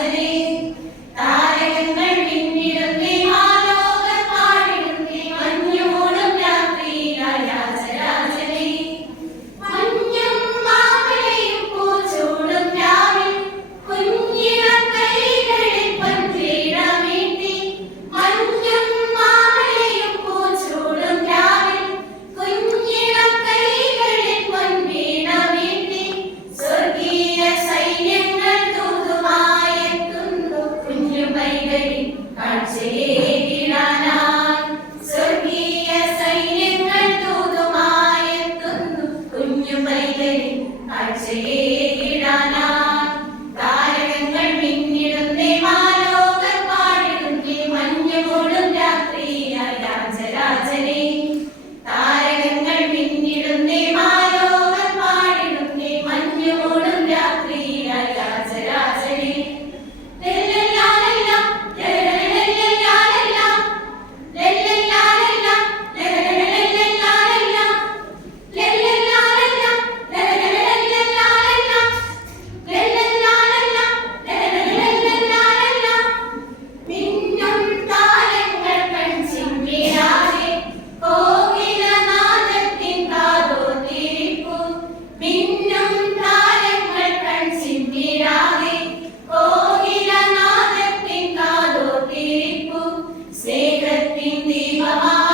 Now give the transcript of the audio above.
fascinating. Hindi.